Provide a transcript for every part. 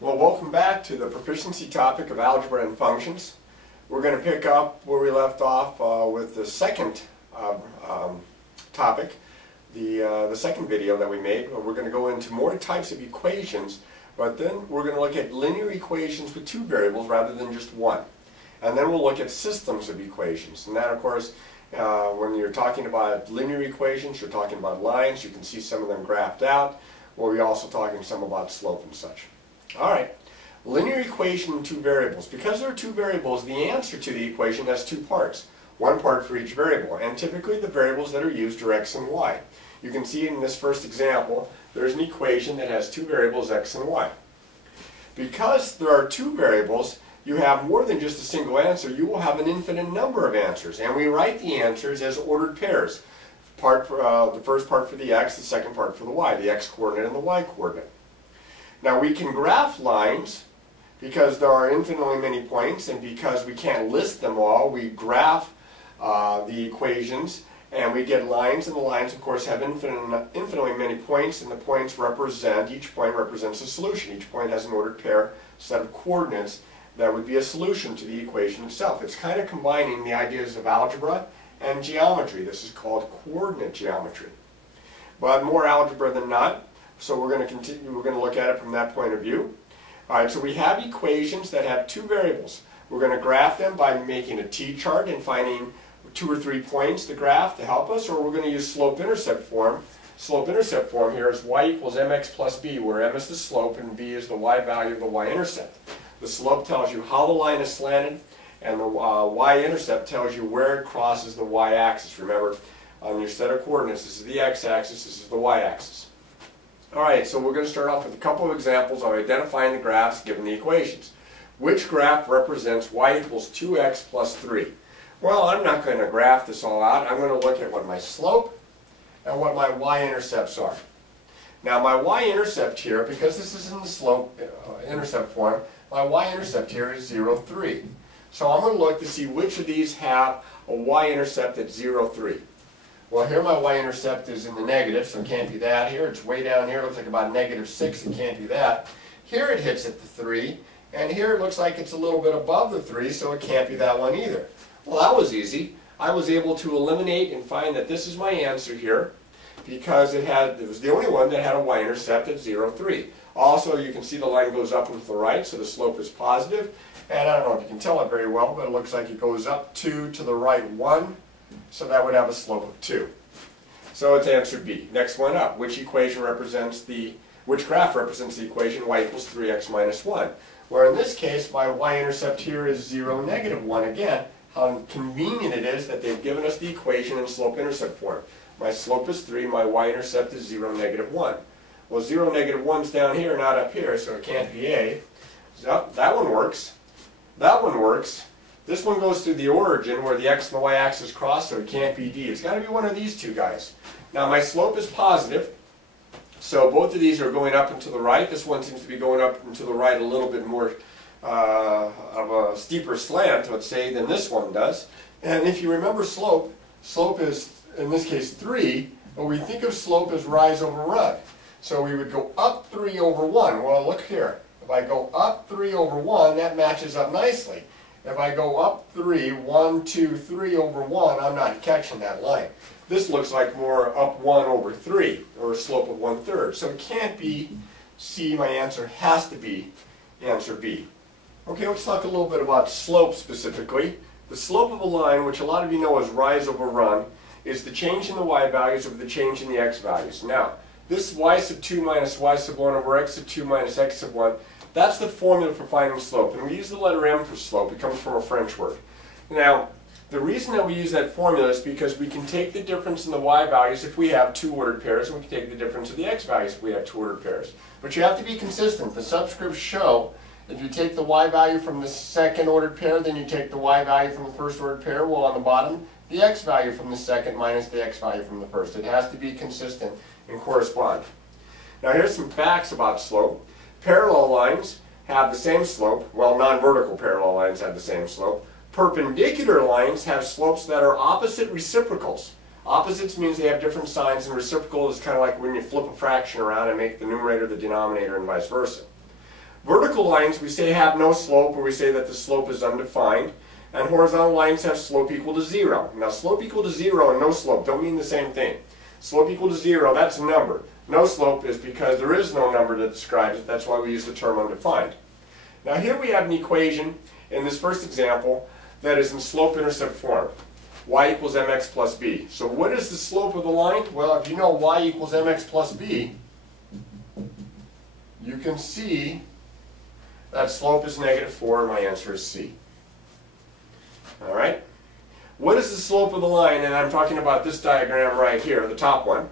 Well, welcome back to the proficiency topic of algebra and functions. We're going to pick up where we left off with the second topic, the second video that we made. We're going to go into more types of equations, but then we're going to look at linear equations with two variables rather than just one. And then we'll look at systems of equations. And that, of course, when you're talking about linear equations, you're talking about lines. You can see some of them graphed out. We're also talking some about slope and such. All right, linear equation in two variables. Because there are two variables, the answer to the equation has two parts. One part for each variable, and typically the variables that are used are x and y. You can see in this first example, there's an equation that has two variables, x and y. Because there are two variables, you have more than just a single answer. You will have an infinite number of answers, and we write the answers as ordered pairs. The first part for the x, the second part for the y, the x coordinate and the y coordinate. Now we can graph lines because there are infinitely many points, and because we can't list them all, we graph the equations and we get lines, and the lines of course have infinitely many points, and the points represent, each point represents a solution. Each point has an ordered pair set of coordinates that would be a solution to the equation itself. It's kind of combining the ideas of algebra and geometry. This is called coordinate geometry. But more algebra than not. So we're going to continue, we're going to look at it from that point of view. Alright, so we have equations that have two variables. We're going to graph them by making a t-chart and finding 2 or 3 points to graph to help us, or we're going to use slope-intercept form. Slope-intercept form here is y equals mx plus b, where m is the slope and b is the y value of the y-intercept. The slope tells you how the line is slanted, and the y-intercept tells you where it crosses the y-axis. Remember, on your set of coordinates, this is the x-axis, this is the y-axis. Alright, so we're going to start off with a couple of examples of identifying the graphs given the equations. Which graph represents y equals 2x plus 3? Well, I'm not going to graph this all out. I'm going to look at what my slope and what my y-intercepts are. Now my y-intercept here, because this is in the slope intercept form, my y-intercept here is 0, 3. So I'm going to look to see which of these have a y-intercept at 0, 3. Well, here my y-intercept is in the negative, so it can't be that. Here it's way down here, it looks like about -6, it can't be that. Here it hits at the 3, and here it looks like it's a little bit above the 3, so it can't be that one either. Well, that was easy. I was able to eliminate and find that this is my answer here, because it was the only one that had a y-intercept at 0, 3. Also, you can see the line goes up and to the right, so the slope is positive. And I don't know if you can tell it very well, but it looks like it goes up 2 to the right 1. So that would have a slope of 2. So it's answer B. Next one up. Which graph represents the equation y equals 3x minus 1? Where in this case, my y-intercept here is 0, -1 again. How convenient it is that they've given us the equation in slope-intercept form. My slope is 3, my y-intercept is 0, -1. Well, 0, -1 is down here, not up here, so it can't be A. So that one works. That one works. This one goes through the origin where the x and the y-axis cross, so it can't be D. It's got to be one of these two guys. Now my slope is positive, so both of these are going up and to the right. This one seems to be going up and to the right a little bit more of a steeper slant, let's say, than this one does. And if you remember slope is, in this case, 3, but we think of slope as rise over run. So we would go up 3 over 1. Well, look here. If I go up 3 over 1, that matches up nicely. If I go up 3, 1, 2, 3 over 1, I'm not catching that line. This looks like more up 1 over 3, or a slope of 1/3. So it can't be C. My answer has to be answer B. Okay, let's talk a little bit about slope specifically. The slope of a line, which a lot of you know as rise over run, is the change in the y values over the change in the x values. Now, this y sub 2 minus y sub 1 over x sub 2 minus x sub 1, that's the formula for finding slope, and we use the letter M for slope. It comes from a French word. Now, the reason that we use that formula is because we can take the difference in the y values if we have 2 ordered pairs, and we can take the difference of the x values if we have 2 ordered pairs. But you have to be consistent. The subscripts show if you take the y value from the second ordered pair, then you take the y value from the first ordered pair. Well, on the bottom, the x value from the second minus the x value from the first. It has to be consistent and correspond. Now, here's some facts about slope. Parallel lines have the same slope. Well, non-vertical parallel lines have the same slope. Perpendicular lines have slopes that are opposite reciprocals. Opposites means they have different signs, and reciprocal is kind of like when you flip a fraction around and make the numerator the denominator and vice versa. Vertical lines we say have no slope, or we say that the slope is undefined. And horizontal lines have slope equal to 0. Now slope equal to 0 and no slope don't mean the same thing. Slope equal to 0, that's a number. No slope is because there is no number that describes it. That's why we use the term undefined. Now here we have an equation in this first example that is in slope-intercept form. Y equals mx plus b. So what is the slope of the line? Well, if you know y equals mx plus b, you can see that slope is -4, and my answer is C. All right? What is the slope of the line? And I'm talking about this diagram right here, the top one.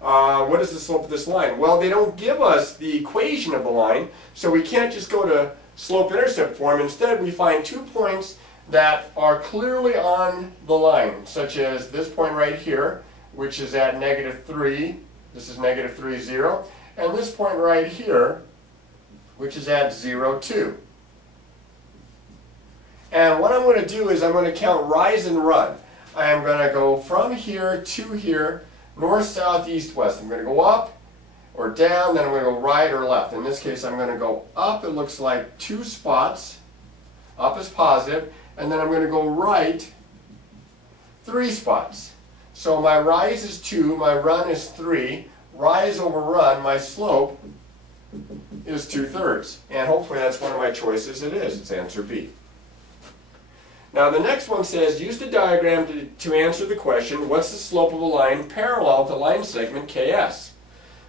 What is the slope of this line? Well, they don't give us the equation of the line, so we can't just go to slope-intercept form. Instead, we find 2 points that are clearly on the line, such as this point right here, which is at -3. This is -3, 0. And this point right here, which is at 0, 2. And what I'm going to do is I'm going to count rise and run. I am going to go from here to here, north, south, east, west. I'm going to go up or down, then I'm going to go right or left. In this case, I'm going to go up, it looks like 2 spots. Up is positive. And then I'm going to go right 3 spots. So my rise is 2, my run is 3. Rise over run, my slope is 2/3. And hopefully that's one of my choices. It is. It's answer B. Now the next one says, use the diagram to answer the question, what's the slope of a line parallel to line segment KS?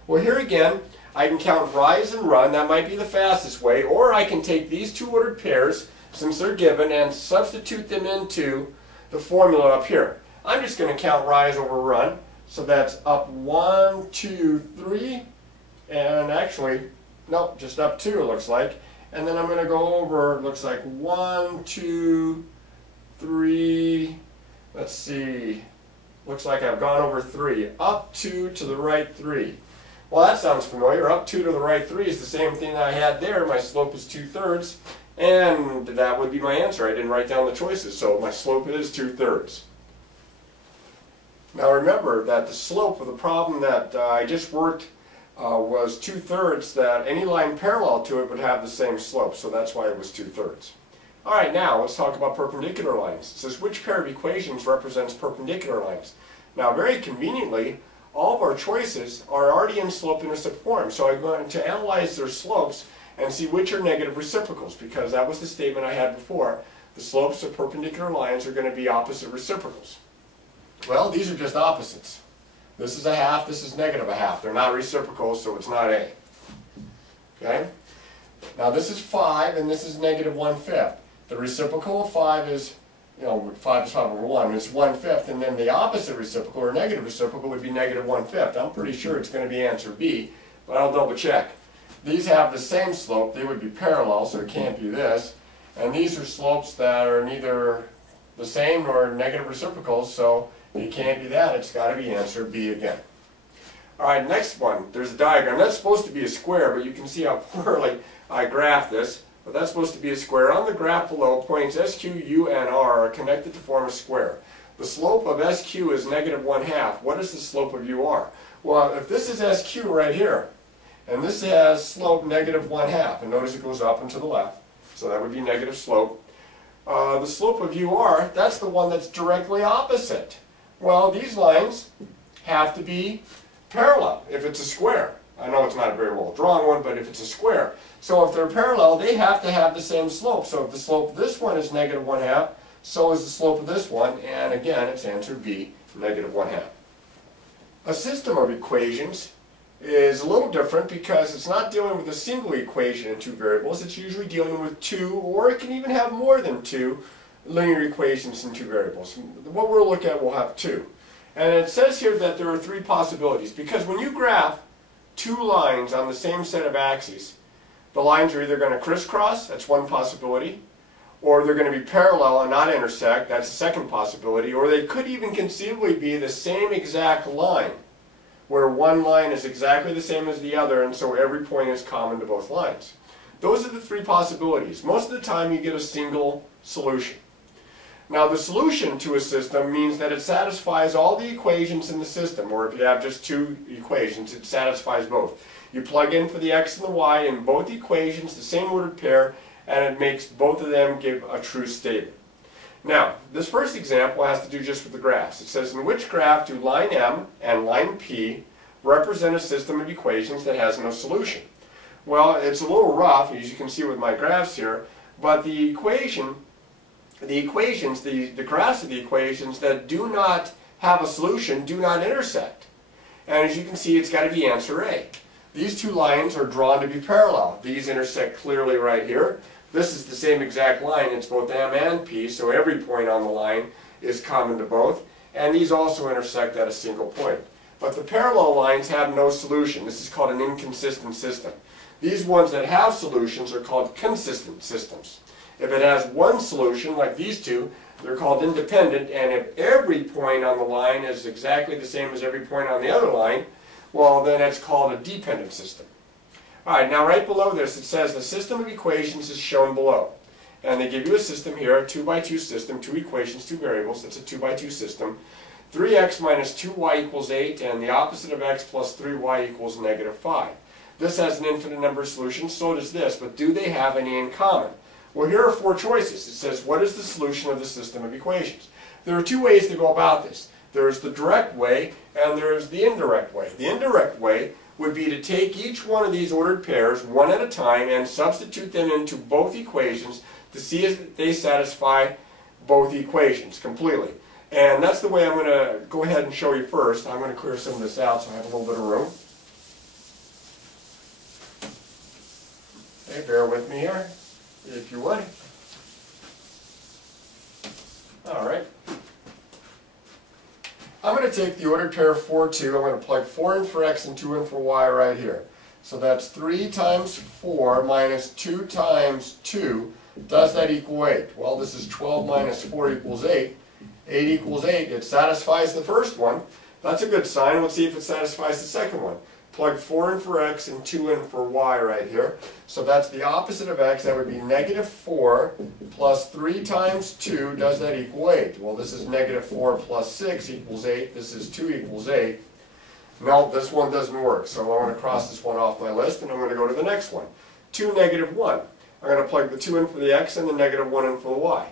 Well, here again, I can count rise and run. That might be the fastest way. Or I can take these 2 ordered pairs, since they're given, and substitute them into the formula up here. I'm just going to count rise over run. So that's up 1, 2, 3, and actually, nope, just up 2 it looks like. And then I'm going to go over, it looks like 1, 2, 3, let's see, looks like I've gone over 3. Up 2 to the right 3. Well, that sounds familiar. Up 2 to the right 3 is the same thing that I had there. My slope is 2/3, and that would be my answer. I didn't write down the choices, so my slope is 2/3. Now remember that the slope of the problem that I just worked was 2/3, that any line parallel to it would have the same slope, so that's why it was 2/3. Alright, now let's talk about perpendicular lines. It says, which pair of equations represents perpendicular lines? Now very conveniently, all of our choices are already in slope-intercept form, so I'm going to analyze their slopes and see which are negative reciprocals, because that was the statement I had before. The slopes of perpendicular lines are going to be opposite reciprocals. Well, these are just opposites. This is a half, this is -1/2. They're not reciprocals, so it's not A. Okay? Now this is 5, and this is -1/5. The reciprocal of 5 is, 5 is 5/1, it's 1/5, and then the opposite reciprocal, or negative reciprocal, would be -1/5. I'm pretty sure it's going to be answer B, but I'll double check. These have the same slope, they would be parallel, so it can't be this. And these are slopes that are neither the same nor negative reciprocals, so it can't be that. It's got to be answer B again. Alright, next one. There's a diagram. That's supposed to be a square, but you can see how poorly I graphed this. But that's supposed to be a square. On the graph below, points SQ, U, and R are connected to form a square. The slope of SQ is -1/2. What is the slope of UR? Well, if this is SQ right here, and this has slope -1/2, and notice it goes up and to the left, so that would be negative slope. The slope of UR, that's the one that's directly opposite. Well, these lines have to be parallel if it's a square. I know it's not a very well drawn one, but if it's a square. So if they're parallel, they have to have the same slope. So if the slope of this one is -1/2, so is the slope of this one, and again, it's answer B, -1/2. A system of equations is a little different because it's not dealing with a single equation in 2 variables. It's usually dealing with 2, or it can even have more than 2 linear equations in 2 variables. What we'll look at will have 2. And it says here that there are 3 possibilities, because when you graph 2 lines on the same set of axes, the lines are either going to crisscross, that's one possibility, or they're going to be parallel and not intersect, that's the second possibility, or they could even conceivably be the same exact line, where one line is exactly the same as the other, and so every point is common to both lines. Those are the 3 possibilities. Most of the time you get a single solution. Now the solution to a system means that it satisfies all the equations in the system, or if you have just 2 equations, it satisfies both. You plug in for the x and the y in both equations, the same ordered pair, and it makes both of them give a true statement. Now, this first example has to do just with the graphs. It says, in which graph do line M and line P represent a system of equations that has no solution? Well, it's a little rough, as you can see with my graphs here, but the graphs of the equations that do not have a solution do not intersect. And as you can see, it's got to be answer A. These two lines are drawn to be parallel. These intersect clearly right here. This is the same exact line. It's both M and P, so every point on the line is common to both. And these also intersect at a single point. But the parallel lines have no solution. This is called an inconsistent system. These ones that have solutions are called consistent systems. If it has one solution, like these two, they're called independent, and if every point on the line is exactly the same as every point on the other line, well, then it's called a dependent system. Alright, now right below this it says the system of equations is shown below. And they give you a system here, a 2x2 system, 2 equations, 2 variables. That's a 2x2 system. 3x minus 2y equals 8, and the opposite of x plus 3y equals negative 5. This has an infinite number of solutions, so does this, but do they have any in common? Well, here are 4 choices. It says, what is the solution of the system of equations? There are 2 ways to go about this. There's the direct way, and there's the indirect way. The indirect way would be to take each one of these ordered pairs one at a time and substitute them into both equations to see if they satisfy both equations completely. And that's the way I'm going to go ahead and show you first. I'm going to clear some of this out so I have a little bit of room. Okay, bear with me here, if you would. All right. I'm going to take the ordered pair 4, 2. I'm going to plug 4 in for x and 2 in for y right here. So that's 3 times 4 minus 2 times 2. Does that equal 8? Well, this is 12 minus 4 equals 8. 8 equals 8. It satisfies the first one. That's a good sign. Let's see if it satisfies the second one. Plug 4 in for x and 2 in for y right here. So that's the opposite of x. That would be negative 4 plus 3 times 2. Does that equal 8? Well, this is negative 4 plus 6 equals 8. This is 2 equals 8. No, this one doesn't work. So I'm going to cross this one off my list, and I'm going to go to the next one. 2, negative 1. I'm going to plug the 2 in for the x and the negative 1 in for the y.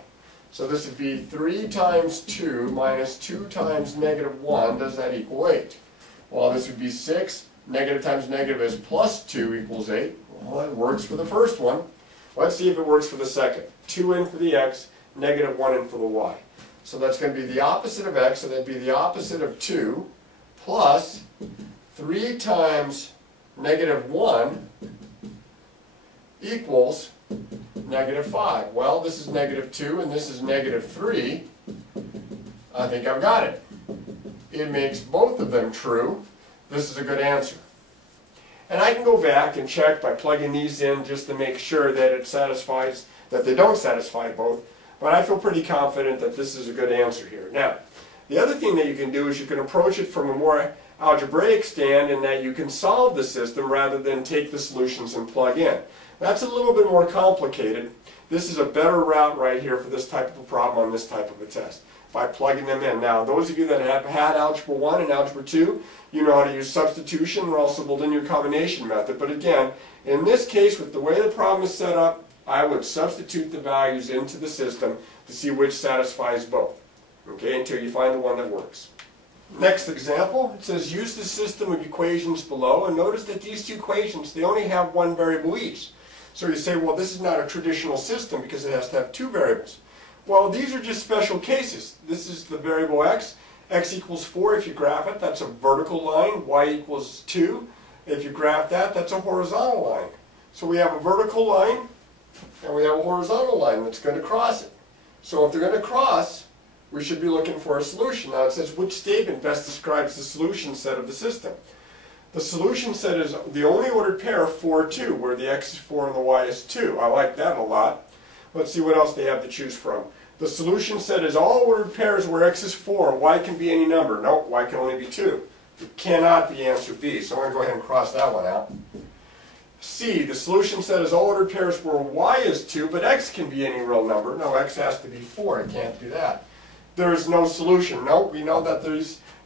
So this would be 3 times 2 minus 2 times negative 1. Does that equal 8? Well, this would be 6. Negative times negative is plus 2 equals 8. Well, it works for the first one. Let's see if it works for the second. 2 in for the x, negative 1 in for the y. So that's going to be the opposite of x, so that'd be the opposite of 2, plus 3 times negative 1 equals negative 5. Well, this is negative 2 and this is negative 3. I think I've got it. It makes both of them true. This is a good answer. And I can go back and check by plugging these in just to make sure that it satisfies, that they don't satisfy both. But I feel pretty confident that this is a good answer here. Now, the other thing that you can do is you can approach it from a more algebraic stand in that you can solve the system rather than take the solutions and plug in. That's a little bit more complicated. This is a better route right here for this type of a problem on this type of a test, by plugging them in. Now, those of you that have had Algebra 1 and Algebra 2, you know how to use substitution and also the linear combination method. But again, in this case, with the way the problem is set up, I would substitute the values into the system to see which satisfies both, okay, until you find the one that works. Next example, it says use the system of equations below, and notice that these two equations, they only have one variable each. So you say, well, this is not a traditional system because it has to have 2 variables. Well, these are just special cases. This is the variable x. X equals 4 if you graph it. That's a vertical line. Y equals 2. If you graph that, that's a horizontal line. So we have a vertical line and we have a horizontal line that's going to cross it. So if they're going to cross, we should be looking for a solution. Now it says which statement best describes the solution set of the system. The solution set is the only ordered pair 4, 2, where the x is 4 and the y is 2. I like that a lot. Let's see what else they have to choose from. The solution set is all ordered pairs where x is 4, y can be any number. No, y can only be 2. It cannot be answer B, so I'm going to go ahead and cross that one out. C, the solution set is all ordered pairs where y is 2, but x can be any real number. No, x has to be 4. It can't do that. There is no solution. No, we know that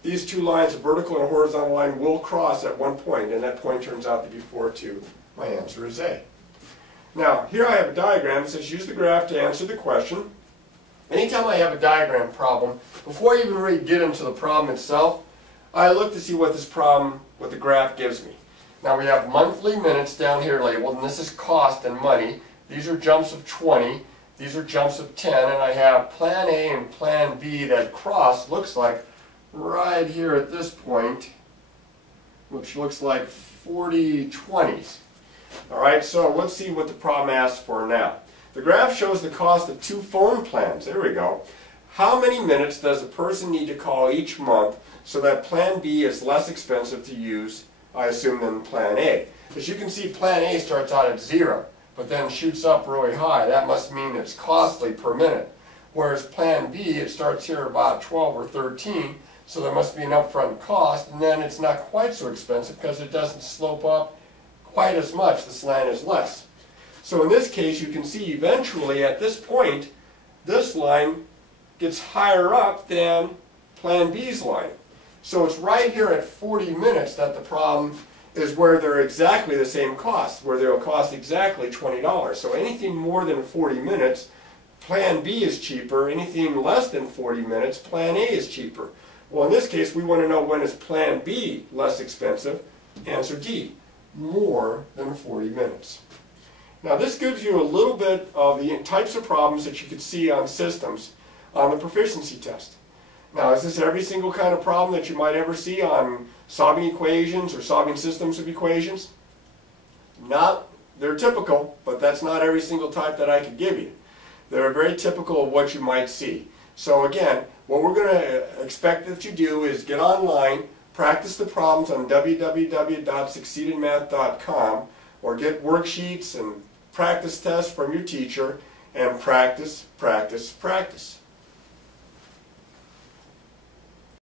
these two lines, a vertical and a horizontal line, will cross at one point, and that point turns out to be 4, 2. My answer is A. Now, here I have a diagram that says use the graph to answer the question. Anytime I have a diagram problem, before I even really get into the problem itself, I look to see what this problem, what the graph gives me. Now we have monthly minutes down here labeled, and this is cost and money. These are jumps of 20, these are jumps of 10, and I have plan A and plan B that cross, looks like, right here at this point, which looks like 40 20s. Alright, so let's see what the problem asks for now. The graph shows the cost of 2 phone plans. There we go. How many minutes does a person need to call each month so that plan B is less expensive to use, I assume, than plan A? As you can see, plan A starts out at 0, but then shoots up really high. That must mean it's costly per minute. Whereas plan B, it starts here about 12 or 13, so there must be an upfront cost, and then it's not quite so expensive because it doesn't slope up quite as much. The slant is less. So in this case, you can see eventually at this point, this line gets higher up than plan B's line. So it's right here at 40 minutes that the problem is where they're exactly the same cost, where they'll cost exactly $20. So anything more than 40 minutes, plan B is cheaper. Anything less than 40 minutes, plan A is cheaper. Well, in this case, we want to know when is plan B less expensive. Answer D, more than 40 minutes. Now this gives you a little bit of the types of problems that you could see on systems on the proficiency test. Now, is this every single kind of problem that you might ever see on solving equations or solving systems of equations? Not, they're typical, but that's not every single type that I could give you. They're very typical of what you might see. So again, what we're going to expect that you do is get online, practice the problems on www.succeedinmath.com, or get worksheets and practice tests from your teacher, and practice, practice, practice.